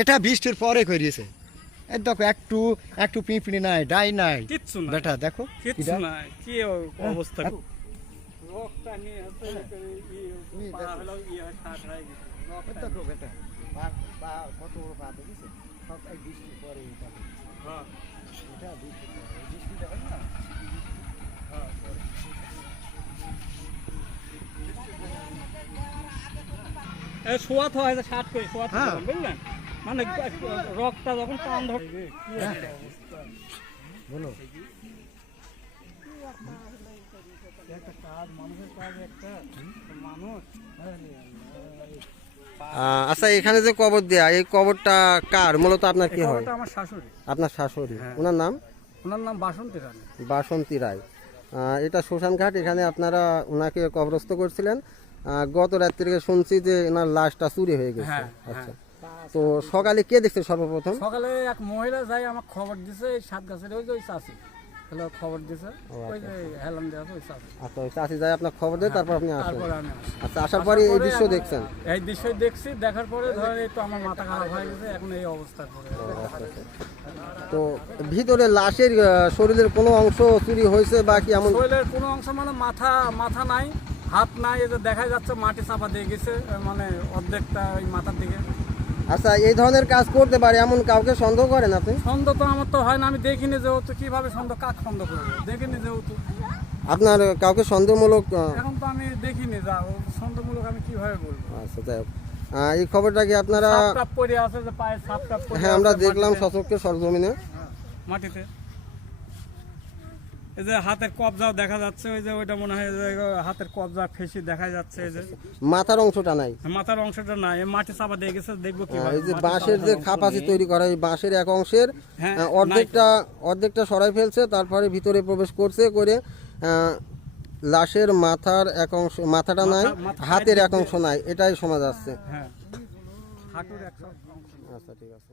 এটা বৃষ্টির পরে করিয়েছে। এই দেখো একটু একটু পিঁপড়ি নাই, ডাই নাই, কিচ্ছু না বেটা দেখো কিচ্ছু না কি অবস্থা রক্তটা নিয়ে হচ্ছে পা হলো ঠাট হয়ে গেছে দেখো বেটা কত বড় পা দেখেছে, সব এই বৃষ্টির পরে হ্যাঁ এটা বৃষ্টির পরে বৃষ্টি দেখেন না। শোয়াত হয় শার্ট করে শোয়াত বুঝলেন, মানে রক্তটা যখন টান ধরে বলো একটা কাজ, মানুষের কাজ একটা মানুষ। আচ্ছা, এখানে যে কবর দেয়া, এই কবরটা কার? মূলত আপনার কি হয়? আমার শাশুড়ি। আপনার শাশুড়ি, ওনার নাম? ওনার নাম বাসন্তী রানী। বাসন্তী রায়। এটা শ্মশানঘাট, এখানে আপনারা ওনাকে কবরস্থ করছিলেন। গত রাত থেকে শুনছি যে ওনার লাশটা চুরি হয়ে গেছে। আচ্ছা, তো সকালে কে দেখছে সর্বপ্রথম? সকালে এক মহিলা যাই আমার খবর দিছে, এই সাত গাছের ওই যে ওই চাষি খবর দিছে, ওই যে হেলাম দেওয়া ওই চাষি। আচ্ছা, ওই চাষি যায় আপনার খবর দেয়, তারপর আপনি আসেন। তারপরে আমি আসি। আচ্ছা, আসার পরে এই দৃশ্য দেখছেন? এই দৃশ্য দেখছি, দেখার পরে ধরেন এই তো আমার মাথা খারাপ হয়ে গেছে এখন এই অবস্থার পরে। তো ভিতরে লাশের শরীরের কোনো অংশ চুরি হয়েছে বা কি এমন? শরীরের কোনো অংশ মানে মাথা নাই, হাত নাই, এই যে দেখা যাচ্ছে মাটি চাপা দিয়ে গেছে, মানে অর্ধেকটা ওই মাথার দিকে। আচ্ছা, এই ধরনের কাজ করতে পারে এমন কাউকে সন্দেহ করেন আপনি? সন্দেহ তো আমার তো হয় না, আমি দেখিনি যেহেতু, কিভাবে সন্দেহ, কাক সন্দেহ করবো, দেখিনি যেহেতু। আপনার কাউকে সন্দেহমূলক? এখন তো আমি দেখিনি, যা সন্দেহমূলক আমি কিভাবে বলবো। আচ্ছা, যাই হোক, এই খবরটা কি আপনারা? সাপটাপ পড়ে আছে, যে পায়ে সাপটাপ পড়ে হ্যাঁ, আমরা আছে দেখলাম মাটিতে। সচক্ষে সরজমিনে। মাটিতে এই যে হাতের কবজাও দেখা যাচ্ছে, ওই যে ওইটা মনে হয় যে হাতের কবজা ফেসি দেখা যাচ্ছে, এই যে মাথার অংশটা নাই, মাথার অংশটা নাই, মাটি চাপা দিয়ে গেছে, দেখবো কি এই যে বাঁশের যে খাপাচি তৈরি করা, এই বাঁশের এক অংশের হ্যাঁ, অর্ধেকটা সরাই ফেলছে, তারপরে ভিতরে প্রবেশ করছে করে লাশের মাথার এক অংশ, মাথাটা নাই, হাতের এক অংশ নাই, এটাই শোনা যাচ্ছে। হ্যাঁ, হাঁটুর এক অংশ। আচ্ছা, ঠিক আছে।